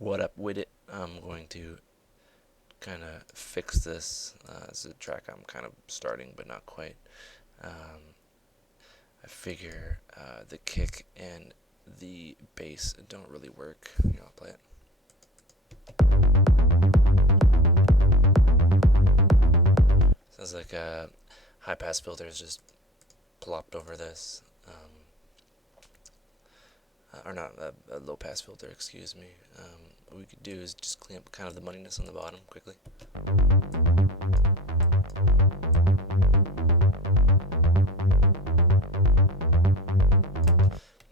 What up with it? I'm going to kind of fix this. It's a track I'm kind of starting, but not quite. I figure the kick and the bass don't really work. I'll play it. Sounds like a high pass filter is just plopped over this. Or not, a low pass filter, excuse me. What we could do is just clean up kind of the muddiness on the bottom quickly.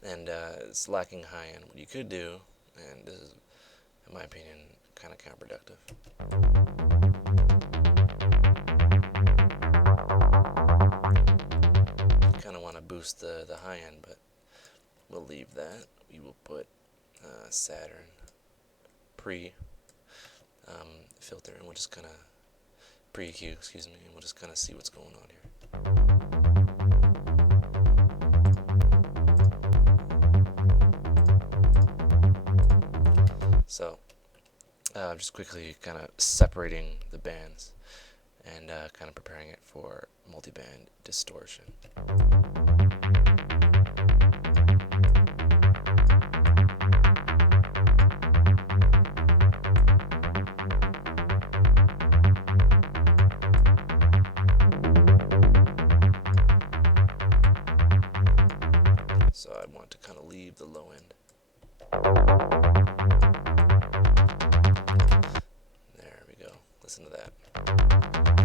And it's lacking high end. What you could do, and this is, in my opinion, kind of counterproductive. Kind of want to boost the high end, but we'll leave that. We will put Saturn pre filter, and we'll just kind of pre-EQ, excuse me, and we'll just kind of see what's going on here. So, just quickly kind of separating the bands and kind of preparing it for multiband distortion. So I want to kind of leave the low end. There we go. Listen to that.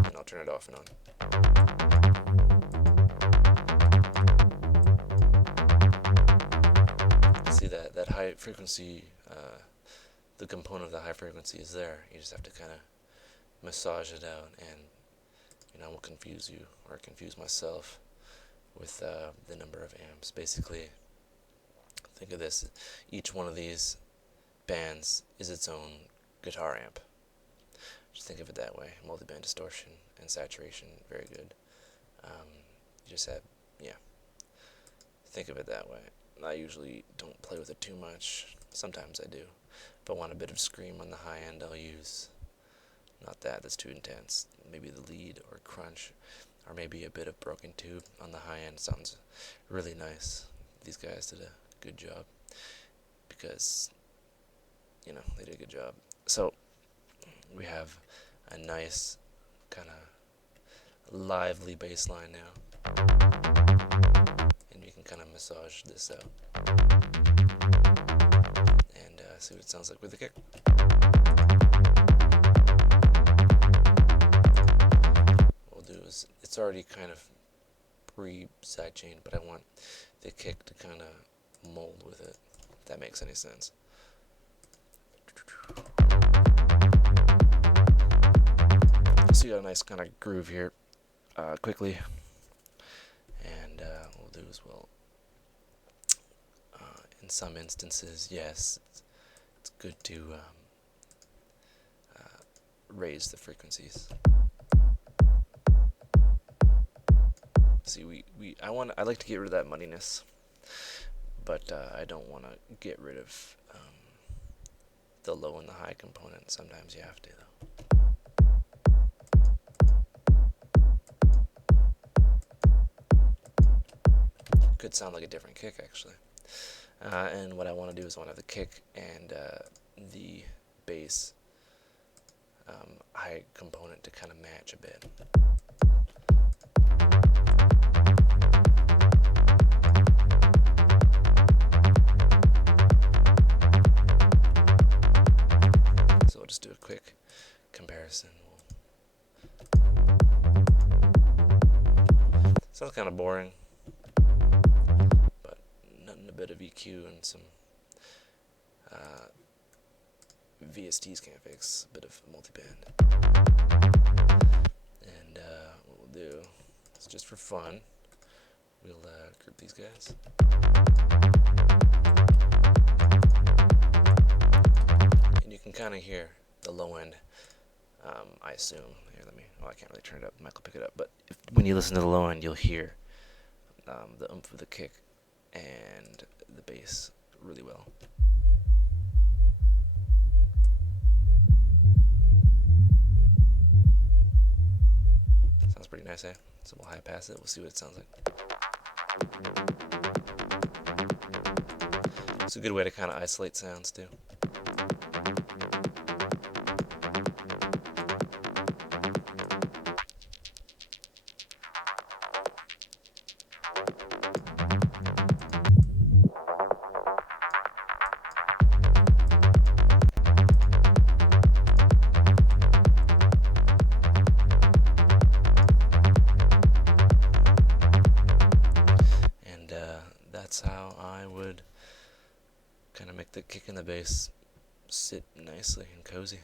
And I'll turn it off and on. See that high frequency, the component of the high frequency is there. You just have to kind of massage it out, and I won't confuse you or confuse myself with the number of amps. Basically, think of this: each one of these bands is its own guitar amp. Just think of it that way. Multiband distortion and saturation, very good. You just have, think of it that way. I usually don't play with it too much. Sometimes I do. If I want a bit of scream on the high end, I'll use, not that's too intense, maybe the lead or crunch, or maybe a bit of broken tube on the high end. Sounds really nice. These guys did a good job because, they did a good job. So we have a nice kind of lively bass line now, and we can kind of massage this out and see what it sounds like with the kick. What we'll do is, it's already kind of pre-side chained, but I want the kick to kind of mold with it, if that makes any sense. So you got a nice kind of groove here, quickly, and what we'll do is in some instances, yes, it's good to raise the frequencies. See, I like to get rid of that muddiness, but I don't want to get rid of the low and the high component. Sometimes you have to, though. Could sound like a different kick, actually. And what I want to do is I want to have the kick and the bass high component to kind of match a bit. So we'll just do a quick comparison. Sounds kind of boring, but nothing, a bit of EQ and some VSTs can't fix, a bit of multiband. And what we'll do is, just for fun, we'll group these guys. And you can kind of hear the low end, I assume. Here, I can't really turn it up. Mike will pick it up. But when you listen to the low end, you'll hear the oomph of the kick and the bass really well. can I say? So we'll high pass it. We'll see what it sounds like. It's a good way to kind of isolate sounds too. And that's how I would kind of make the kick in the bass sit nicely and cozy.